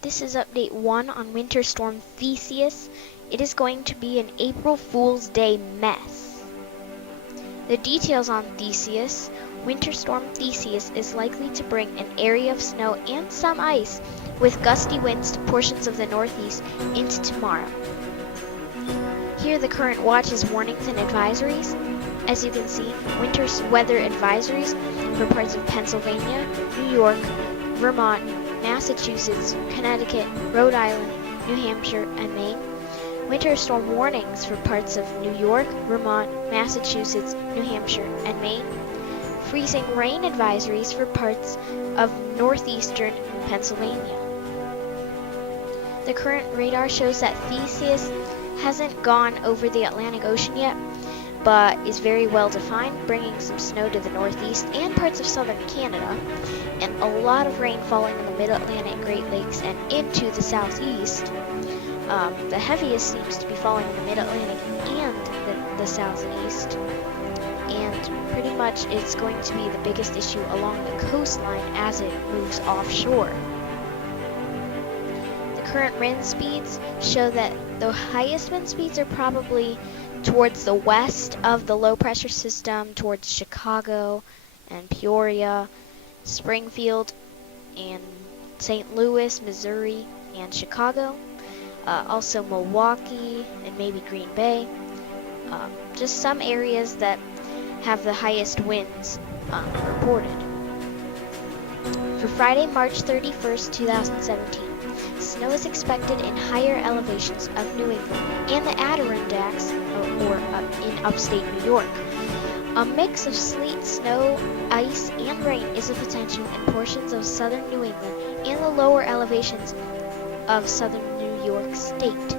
This is update 1 on Winter Storm Theseus. It is going to be an April Fool's Day mess. The details on Theseus. Winter Storm Theseus is likely to bring an area of snow and some ice with gusty winds to portions of the northeast into tomorrow. Here are the current watches, warnings, and advisories. As you can see, winter weather advisories for parts of Pennsylvania, New York, Vermont, Massachusetts, Connecticut, Rhode Island, New Hampshire, and Maine. Winter storm warnings for parts of New York, Vermont, Massachusetts, New Hampshire, and Maine. Freezing rain advisories for parts of northeastern Pennsylvania. The current radar shows that Theseus hasn't gone over the Atlantic Ocean yet, but is very well defined, bringing some snow to the northeast and parts of southern Canada, and a lot of rain falling in the mid-Atlantic, Great Lakes, and into the southeast. The heaviest seems to be falling in the mid-Atlantic and the southeast, and pretty much it's going to be the biggest issue along the coastline as it moves offshore. The current wind speeds show that the highest wind speeds are probably towards the west of the low pressure system, towards Chicago and Peoria, Springfield and St. Louis, Missouri, and Chicago. Also Milwaukee and maybe Green Bay. Just some areas that have the highest winds reported. For Friday, March 31st, 2017, snow is expected in higher elevations of New England and the Adirondacks, or in upstate New York. A mix of sleet, snow, ice, and rain is a potential in portions of southern New England and the lower elevations of southern New York State.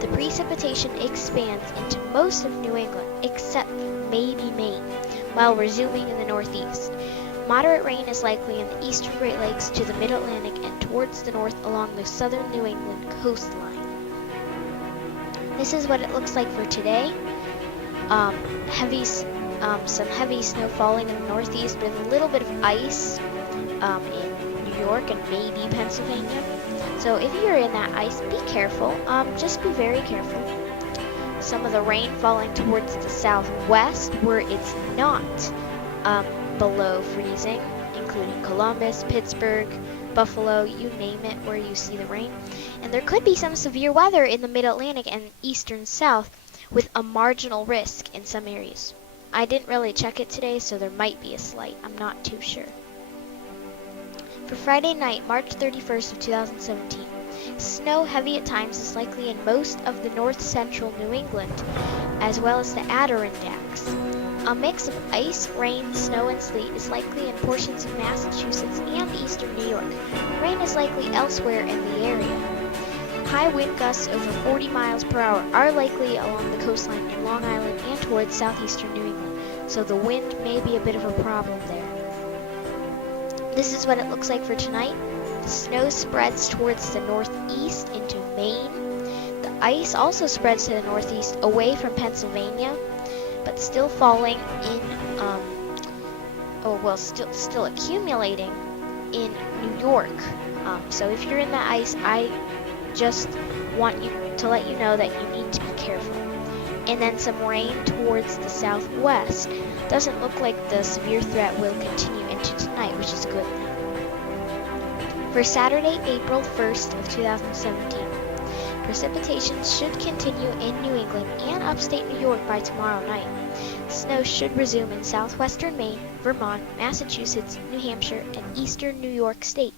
The precipitation expands into most of New England, except maybe Maine, while resuming in the northeast. Moderate rain is likely in the eastern Great Lakes to the mid-Atlantic and towards the north along the southern New England coastline. This is what it looks like for today. Some heavy snow falling in the northeast with a little bit of ice in New York and maybe Pennsylvania. So if you're in that ice, be careful. Just be very careful. Some of the rain falling towards the southwest where it's not below freezing, including Columbus, Pittsburgh, Buffalo, you name it, where you see the rain. And there could be some severe weather in the mid-Atlantic and eastern south with a marginal risk in some areas. I didn't really check it today, so there might be a slight. I'm not too sure. For Friday night, March 31st of 2017, snow heavy at times is likely in most of the north-central New England, as well as the Adirondacks. A mix of ice, rain, snow, and sleet is likely in portions of Massachusetts and eastern New York. Rain is likely elsewhere in the area. High wind gusts over 40 miles per hour are likely along the coastline in Long Island and towards southeastern New England, so the wind may be a bit of a problem there. This is what it looks like for tonight. The snow spreads towards the northeast into Maine. The ice also spreads to the northeast away from Pennsylvania, but still falling in, still accumulating in New York. So if you're in that ice, I just want to let you know that you need to be careful. And then some rain towards the southwest. Doesn't look like the severe threat will continue into tonight, which is a good thing. For Saturday, April 1st of 2017, precipitation should continue in New England and upstate New York by tomorrow night. Snow should resume in southwestern Maine, Vermont, Massachusetts, New Hampshire, and eastern New York State.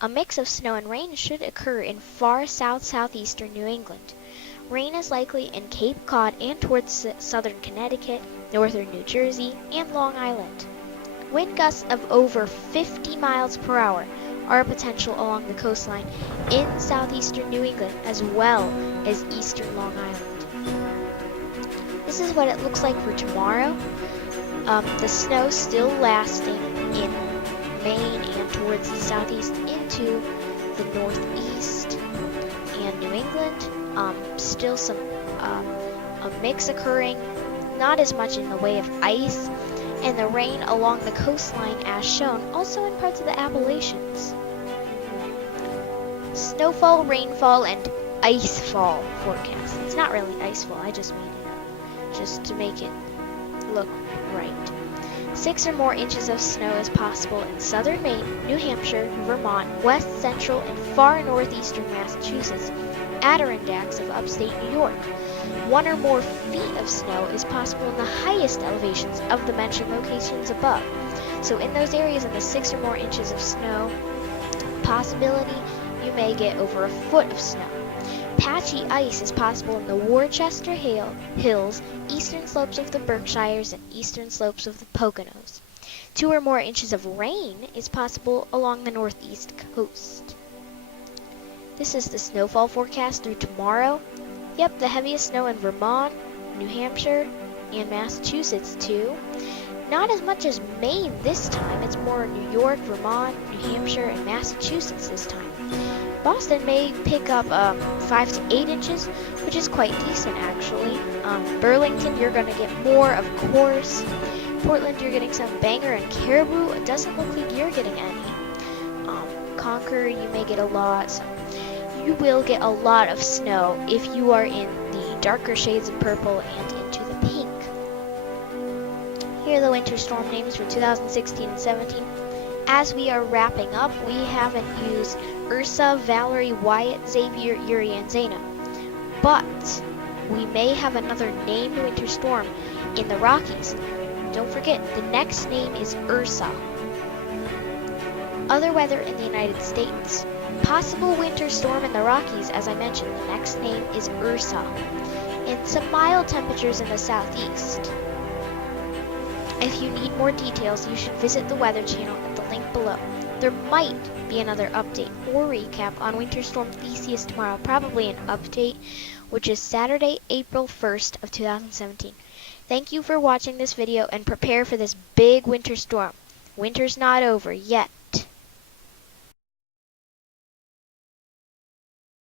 A mix of snow and rain should occur in far southeastern New England. Rain is likely in Cape Cod and towards southern Connecticut, northern New Jersey, and Long Island. Wind gusts of over 50 miles per hour are a potential along the coastline in southeastern New England as well as eastern Long Island. This is what it looks like for tomorrow. The snow still lasting in Maine and towards the southeast into the northeast and New England. Still some a mix occurring, not as much in the way of ice, and the rain along the coastline as shown, also in parts of the Appalachians. snowfall, rainfall, and icefall forecast. It's not really icefall, I just made it up, just to make it look right. 6 or more inches of snow is possible in southern Maine, New Hampshire, Vermont, west central and far northeastern Massachusetts, Adirondacks of upstate New York. 1 or more feet of snow is possible in the highest elevations of the mentioned locations above. So in those areas in the 6 or more inches of snow possibility, you may get over a foot of snow. Patchy ice is possible in the Worcester Hills, eastern slopes of the Berkshires, and eastern slopes of the Poconos. 2 or more inches of rain is possible along the northeast coast. This is the snowfall forecast through tomorrow. Yep, the heaviest snow in Vermont, New Hampshire, and Massachusetts too. Not as much as Maine this time. It's more New York, Vermont, New Hampshire, and Massachusetts this time. Boston may pick up 5 to 8 inches, which is quite decent actually. Burlington, you're going to get more, of course. Portland, you're getting some Bangor and Caribou. It doesn't look like you're getting any. Concord, you may get a lot. So you will get a lot of snow if you are in the darker shades of purple and into the pink. Here are the winter storm names for 2016 and 17. As we are wrapping up, we haven't used Ursa, Valerie, Wyatt, Xavier, Uri, and Zena. But we may have another named winter storm in the Rockies. Don't forget, the next name is Ursa. Other weather in the United States. Possible winter storm in the Rockies, as I mentioned, the next name is Ursa. And some mild temperatures in the southeast. If you need more details, you should visit the Weather Channel at the link below. There might be another update or recap on Winter Storm Theseus tomorrow, probably an update, which is Saturday, April 1st of 2017. Thank you for watching this video and prepare for this big winter storm. Winter's not over yet.